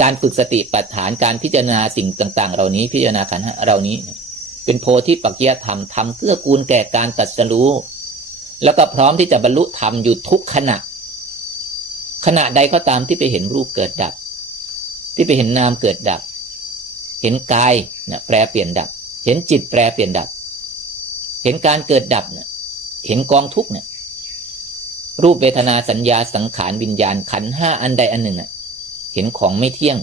การฝึกสติปัฏฐานการพิจารณาสิ่งต่าง ๆ เหล่านี้พิจารณาขันธ์เหล่านี้ เป็นโพธิปักจยธรรมทำเพื่อกูลแก่การตรัสรู้ แล้วก็พร้อมที่จะบรรลุธรรมอยู่ทุกขณะ ขณะใดก็ตามที่ไปเห็นรูปเกิดดับ ที่ไปเห็นนามเกิดดับ เห็นกายเนี่ยแปรเปลี่ยนดับ เห็นจิตแปรเปลี่ยนดับ เห็นการเกิดดับเนี่ยเห็นกองทุกเนี่ยรูปเวทนาสัญญาสังขารวิญญาณขันห้าอันใดอันหนึ่งอะ เห็นของไม่เที่ยง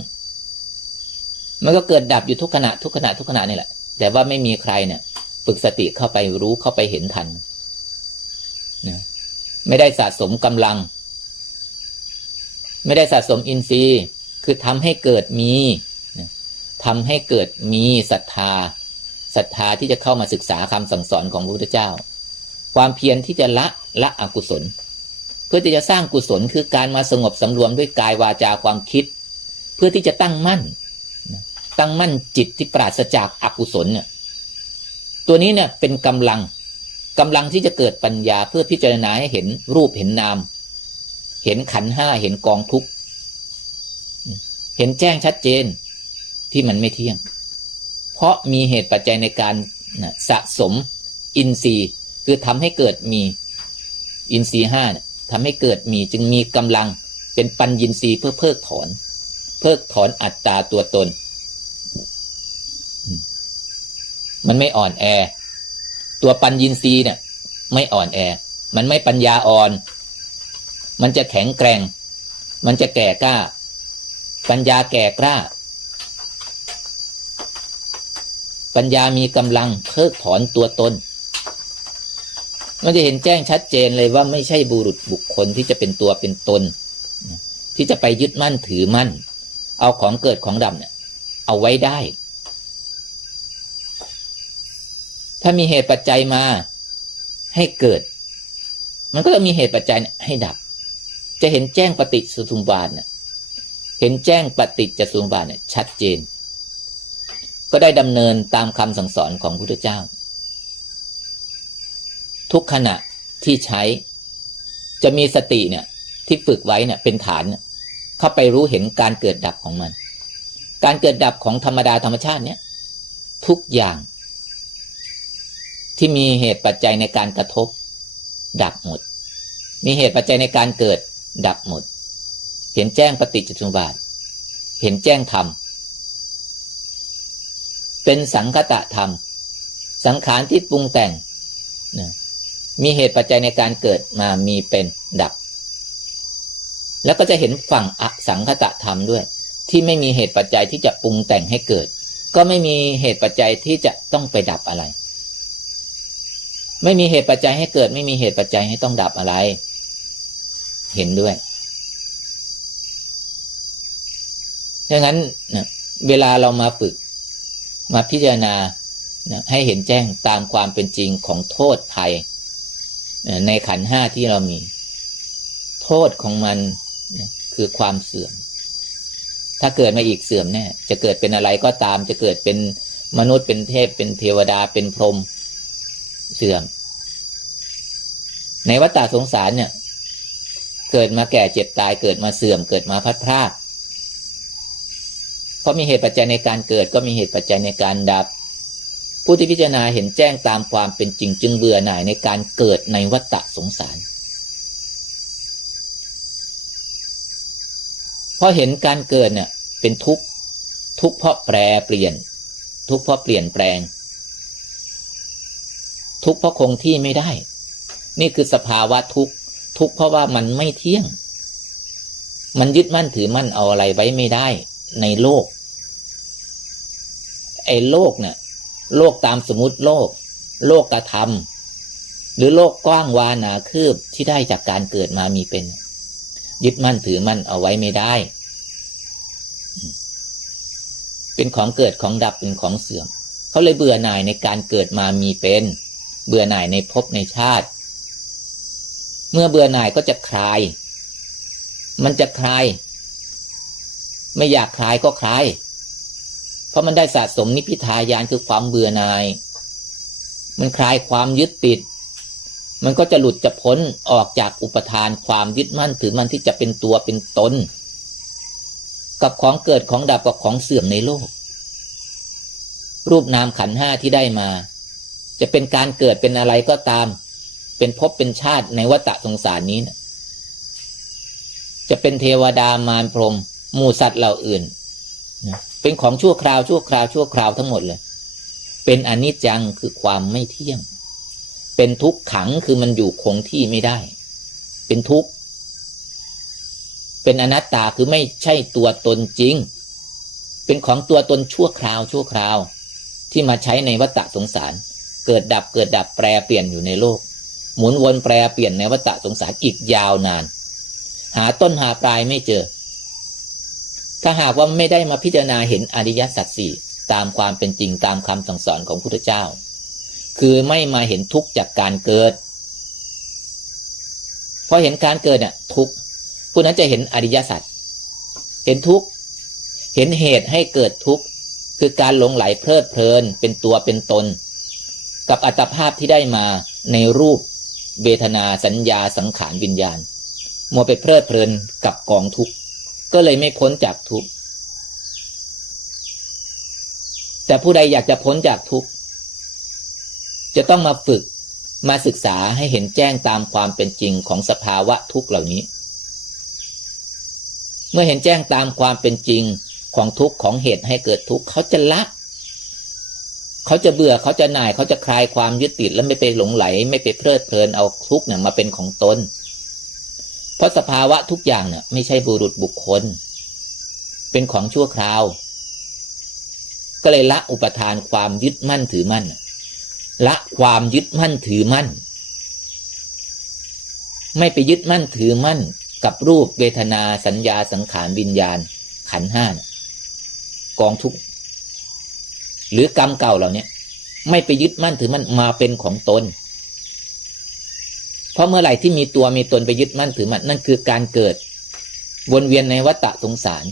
มันก็เกิดดับอยู่ทุกขณะทุกขณะทุกขณะนี่แหละ แต่ว่าไม่มีใครเนี่ยฝึกสติเข้าไปรู้เข้าไปเห็นทันนะไม่ได้สะสมกำลัง ไม่ได้สะสมอินทรีย์ คือทำให้เกิดมีทำให้เกิดมีศรัทธาศรัทธาที่จะเข้ามาศึกษาคำสั่งสอนของพระพุทธเจ้า ความเพียรที่จะละละอกุศล เพื่อที่จะสร้างกุศลคือการมาสงบสำรวมด้วยกายวาจาความคิด เพื่อที่จะตั้งมั่น ตั้งมั่นจิตที่ปราศจากอกุศลเนี่ยตัวนี้เนี่ยเป็นกำลังกำลังที่จะเกิดปัญญาเพื่อพิจารณาให้เห็นรูปเห็นนาม เห็นขันห้าเห็นกองทุกเห็นแจ้งชัดเจนที่มันไม่เที่ยง เพราะมีเหตุปัจจัยในการสะสมอินทรีย์ คือทำให้เกิดมีอินทรีย์ห้าเนี่ย ทำให้เกิดมีจึงมีกำลังเป็นปัญญินทรีย์เพื่อเพิกถอน เพิกถอนอัตตาตัวตน มันไม่อ่อนแอ ตัวปัญญินทรีย์เนี่ย ไม่อ่อนแอ มันไม่ปัญญาอ่อน มันจะแข็งแกร่ง มันจะแก่กล้า ปัญญาแก่กล้า ปัญญามีกำลังเพิกถอนตัวตน มันจะเห็นแจ้งชัดเจนเลยว่าไม่ใช่บุรุษบุคคลที่จะเป็นตัวเป็นตน ที่จะไปยึดมั่นถือมั่น เอาของเกิดของดำเนี่ยเอาไว้ได้ ถ้ามีเหตุปัจจัยมาให้เกิด มันก็จะมีเหตุปัจจัยให้ดับ จะเห็นแจ้งปฏิสุทุมบาทเนี่ยเห็นแจ้งปฏิจจสุมบาทเนี่ยชัดเจน ก็ได้ดำเนินตามคำสั่งสอนของพระพุทธเจ้า ทุกขณะที่ใช้ จะมีสติเนี่ย ที่ฝึกไว้เนี่ยเป็นฐานเข้าไปรู้เห็นการเกิดดับของมัน การเกิดดับของธรรมดาธรรมชาติเนี่ยทุกอย่าง ที่มีเหตุปัจจัยในการกระทบ ดับหมด มีเหตุปัจจัยในการเกิด ดับหมด เห็นแจ้งปฏิจจสมุปบาท เห็นแจ้งธรรมเป็นสังคตะธรรม สังขารที่ปรุงแต่งนะ มีเหตุปัจจัยในการเกิดมามีเป็นดับ แล้วก็จะเห็นฝั่งอสังคตะธรรมด้วย ที่ไม่มีเหตุปัจจัยที่จะปรุงแต่งให้เกิด ก็ไม่มีเหตุปัจจัยที่จะต้องไปดับอะไร ไม่มีเหตุปัจจัยให้เกิด ไม่มีเหตุปัจจัยให้ต้องดับอะไร เห็นด้วยดังนั้นนะเวลาเรามาฝึก มาพิจารณานะให้เห็นแจ้งตามความเป็นจริงของโทษภัย ในขันห้าที่เรามี โทษของมันคือความเสื่อม ถ้าเกิดมาอีกเสื่อมแน่จะเกิดเป็นอะไรก็ตาม จะเกิดเป็นมนุษย์เป็นเทพเป็นเทวดาเป็นพรหมเสื่อม ในวัฏฏะสงสารเนี่ย เกิดมาแก่เจ็บตายเกิดมาเสื่อม เกิดมาพัดพลาดเพราะมีเหตุปัจจัยในการเกิดก็มีเหตุปัจจัยในการดับ ผู้ที่พิจารณาเห็นแจ้งตามความเป็นจริงจึงเบื่อหน่ายในการเกิดในวัฏสงสารพราะเห็นการเกิดเนี่ยเป็นทุกข์ทุกข์เพราะแปรเปลี่ยน ทุกข์เพราะเปลี่ยนแปลง ทุกข์เพราะคงที่ไม่ได้ นี่คือสภาวะทุกข์ทุกข์เพราะว่ามันไม่เที่ยง มันยึดมั่นถือมั่นเอาอะไรไว้ไม่ได้ในโลกไอ้โลกเนี่ย โลกตามสมมติโลก โลกกระทำหรือโลกกว้างวานาคืบที่ได้จากการเกิดมามีเป็น ยึดมั่นถือมั่นเอาไว้ไม่ได้ เป็นของเกิดของดับเป็นของเสื่อมเขาเลยเบื่อหน่ายในการเกิดมามีเป็น เบื่อหน่ายในภพในชาติ เมื่อเบื่อหน่ายก็จะคลาย มันจะคลาย ไม่อยากคลายก็คลาย เพราะมันได้สะสมนิพิทายานคือความเบื่อหน่าย มันคลายความยึดติด มันก็จะหลุดจะพ้นออกจากอุปทานความยึดมั่นถือมั่นที่จะเป็นตัวเป็นตนกับของเกิดของดับกับของเสื่อมในโลก รูปนามขันห้าที่ได้มา จะเป็นการเกิดเป็นอะไรก็ตาม เป็นภพเป็นชาติในวัฏสงสารนี้นะจะเป็นเทวดามารพรมหมู่สัตว์เหล่าอื่นนะ เป็นของชั่วคราวชั่วคราวชั่วคราวทั้งหมดเลย เป็นอนิจจังคือความไม่เที่ยง เป็นทุกขังคือมันอยู่คงที่ไม่ได้ เป็นทุกข์เป็นอนัตตาคือไม่ใช่ตัวตนจริง เป็นของตัวตนชั่วคราวชั่วคราว ที่มาใช้ในวัฏสงสาร เกิดดับเกิดดับแปรเปลี่ยนอยู่ในโลก หมุนวนแปรเปลี่ยนในวัฏสงสารอีกยาวนาน หาต้นหาปลายไม่เจอ ถ้าหากว่าไม่ได้มาพิจารณาเห็นอริยสัจสี่ตามความเป็นจริงตามคำสั่งสอนของพุทธเจ้า คือไม่มาเห็นทุกข์จากการเกิดพอเห็นการเกิดเนี่ยทุกข์ผู้นั้นจะเห็นอริยสัจเห็นทุกข์เห็นเหตุให้เกิดทุกข์คือการหลงไหลเพลิดเพลินเป็นตัวเป็นตน กับอัตภาพที่ได้มาในรูป เวทนาสัญญาสังขารวิญญาณมัวไปเพลิดเพลินกับกองทุกข์ ก็เลยไม่พ้นจากทุกข์ แต่ผู้ใดอยากจะพ้นจากทุกข์ จะต้องมาฝึกมาศึกษาให้เห็นแจ้งตามความเป็นจริงของสภาวะทุกข์เหล่านี้ เมื่อเห็นแจ้งตามความเป็นจริงของทุกข์ของเหตุให้เกิดทุกข์เขาจะละเขาจะเบื่อเขาจะหน่ายเขาจะคลายความยึดติดแล้วไม่ไปหลงไหล ไม่ไปเพลิดเพลินเอาทุกข์เนี่ยมาเป็นของตน เพราะสภาวะทุกอย่างเนี่ยไม่ใช่บุรุษบุคคล เป็นของชั่วคราว ก็เลยละอุปทานความยึดมั่นถือมั่น ละความยึดมั่นถือมั่น ไม่ไปยึดมั่นถือมั่น กับรูปเวทนาสัญญาสังขารวิญญาณ ขันห้ากองทุกหรือกรรมเก่าเหล่านี้ไม่ไปยึดมั่นถือมั่นมาเป็นของตน เพราะเมื่อไหร่ที่มีตัวมีตนไปยึดมั่นถือมั่นนั่นคือการเกิด วนเวียนในวัฏฏะสงสาร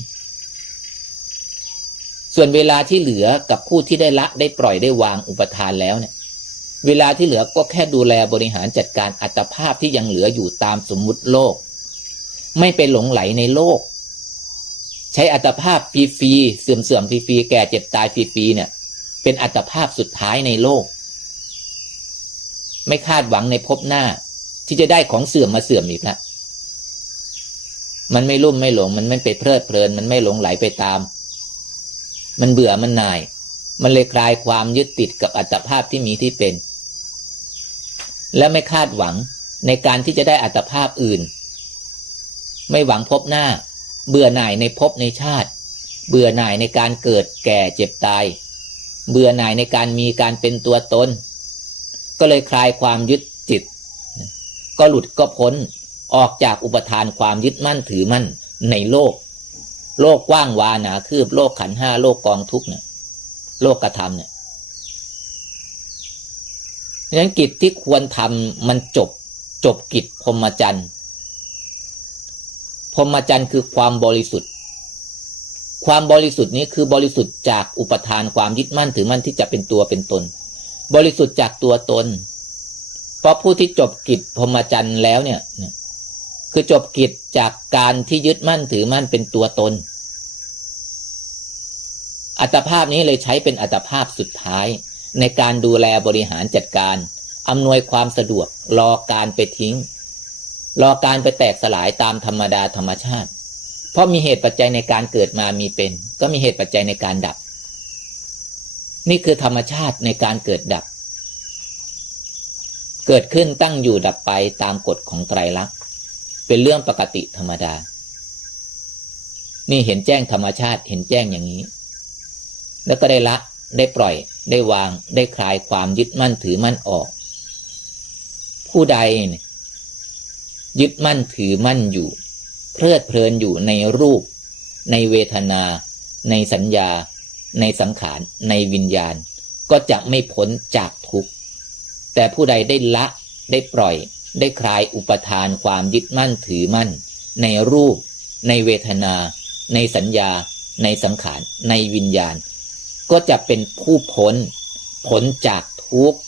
ส่วนเวลาที่เหลือกับผู้ที่ได้ละได้ปล่อยได้วางอุปทานแล้วเนี่ย เวลาที่เหลือก็แค่ดูแลบริหารจัดการอัตภาพที่ยังเหลืออยู่ตามสมมุติโลก ไม่ไปหลงไหลในโลก ใช้อัตภาพฟรีๆเสื่อมเสื่อมฟรีๆแก่เจ็บตายฟรีๆเนี่ย เป็นอัตภาพสุดท้ายในโลก ไม่คาดหวังในภพหน้า ที่จะได้ของเสื่อมมาเสื่อมอีกแล้วมันไม่รุ่มไม่หลง มันไม่ไปเพลิดเพลิน มันไม่หลงไหลไปตาม มันเบื่อมันหน่าย มันเลยคลายความยึดติดกับอัตภาพที่มีที่เป็น และไม่คาดหวังในการที่จะได้อัตภาพอื่น ไม่หวังพบหน้า เบื่อหน่ายในภพในชาติ เบื่อหน่ายในการเกิดแก่เจ็บตาย เบื่อหน่ายในการมีการเป็นตัวตน ก็เลยคลายความยึดจิต ก็หลุดก็พ้นออกจากอุปทานความยึดมั่นถือมั่นในโลก โลกกว้างวาหนาคืบโลกขันห้าโลกกองทุกเนี่ยโลกกระทำเนี่ยดังนั้นกิจที่ควรทำมันจบจบกิจพรหมจรรย์พรหมจรรย์คือความบริสุทธิ์ ความบริสุทธิ์นี้คือบริสุทธิ์จากอุปทานความยึดมั่นถือมั่นที่จะเป็นตัวเป็นตน บริสุทธิ์จากตัวตน ราะผู้ที่จบกิจพรหมจรรย์แล้วเนี่ยคือจบกิจจากการที่ยึดมั่นถือมั่นเป็นตัวตน อัตภาพนี้เลยใช้เป็นอัตภาพสุดท้าย ในการดูแลบริหารจัดการอำนวยความสะดวกรอการไปทิ้ง รอการไปแตกสลายตามธรรมดาธรรมชาติ เพราะมีเหตุปัจจัยในการเกิดมามีเป็น ก็มีเหตุปัจจัยในการดับ นี่คือธรรมชาติในการเกิดดับ เกิดขึ้นตั้งอยู่ดับไปตามกฎของไตรลักษณ์ เป็นเรื่องปกติธรรมดา นี่เห็นแจ้งธรรมชาติเห็นแจ้งอย่างนี้ แล้วก็ได้ละได้ปล่อย ได้วางได้คลายความยึดมั่นถือมั่นออก ผู้ใดยึดมั่นถือมั่นอยู่ เพลิดเพลินอยู่ในรูป ในเวทนา ในสัญญา ในสังขาร ในวิญญาณ ก็จะไม่พ้นจากทุกข์ แต่ผู้ใดได้ละได้ปล่อย ได้คลายอุปทานความยึดมั่นถือมั่น ในรูป ในเวทนา ในสัญญา ในสังขาร ในวิญญาณ ก็จะเป็นผู้พ้นผลจากทุกข์